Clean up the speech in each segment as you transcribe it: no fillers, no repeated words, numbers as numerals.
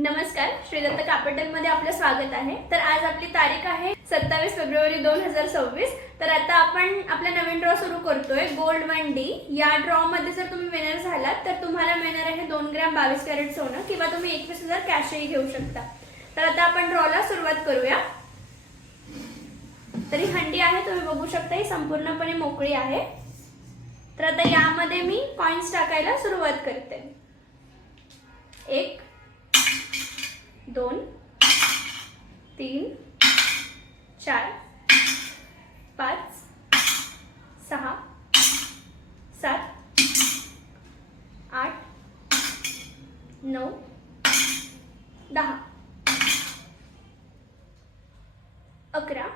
नमस्कार, श्री दत्त कापटेलमध्ये आपलं स्वागत आहे। तर आज आपली तारीख आहे 27 फेब्रुवारी 2026। तर आता आपण आपला नवीन ड्रॉ सुरू करतोय गोल्ड 1D। या ड्रॉ मध्ये जर तुम्ही विनर झालात तर तुम्हाला मिळणार आहे 2 ग्रॅम 22 कॅरेट सोनं किंवा तुम्ही 21,000 कॅशही घेऊ शकता। तर आता आपण ड्रॉला सुरुवात करूया। तरी हंडी आहे, तुम्ही बघू शकता ही संपूर्णपणे मोकळी आहे। तर आता यामध्ये मी कॉइन्स टाकायला सुरुवात करते। 1 2 3 4 5 6 7 8 9 10 11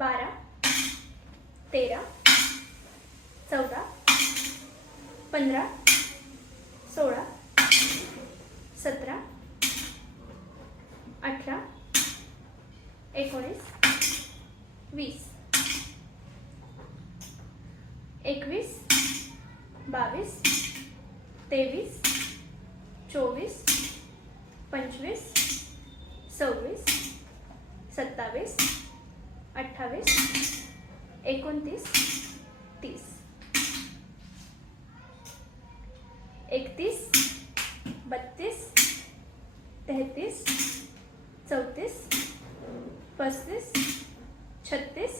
12 13 14 15 16 17 18 19 20 21 22 23 24 25 26 27 28 29 30 31 32 33 34 35 36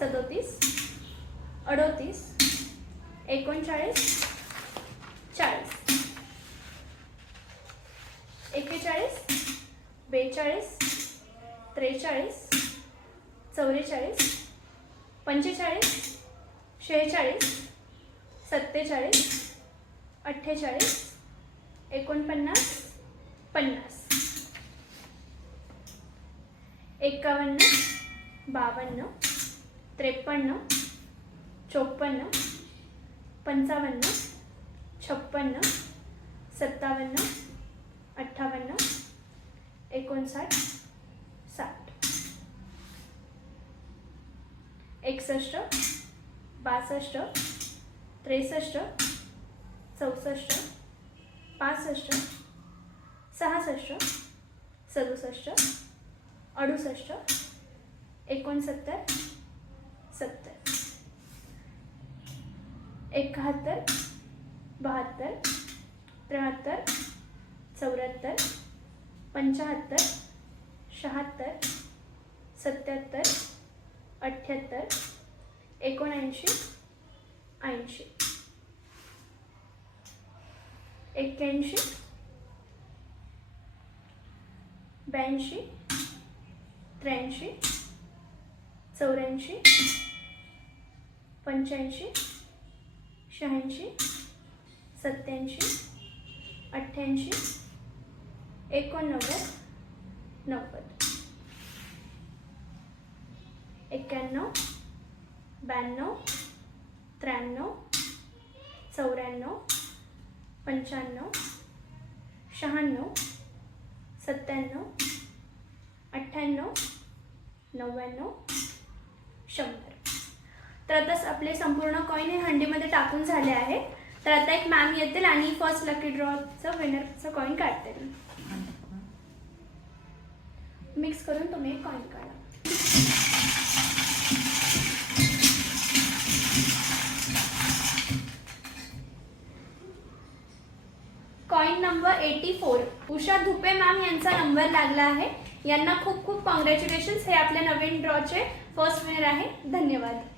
37 38 39 40 41 42 43 44 45 46 47 48 49 50 51 52 53 54 55 56 57 58 59 60 61 62 63 64 65 66 67 68 69 70 71 72 73 74 75 76 77 78 79 80 81 82 83 84 85 86 87 88 89 90 91 92 93 94 95 96 97 98 99 100। तर आता आपले संपूर्ण कॉइन हे हंडीमध्ये टाकून झाले आहे। तर आता एक मॅम येतील आणि फर्स्ट लकी ड्रॉचं विनरचं कॉइन काढतील। मिक्स करून तुम्ही एक कॉइन काढा। Coin number 84 Usha Dhupe ma'am यांचा नंबर लागला आहे। यांना खूप खूप कॉंग्रॅच्युलेशन्स, हे आपल्या नवीन ड्रॉचे फर्स्ट विनर आहे। धन्यवाद।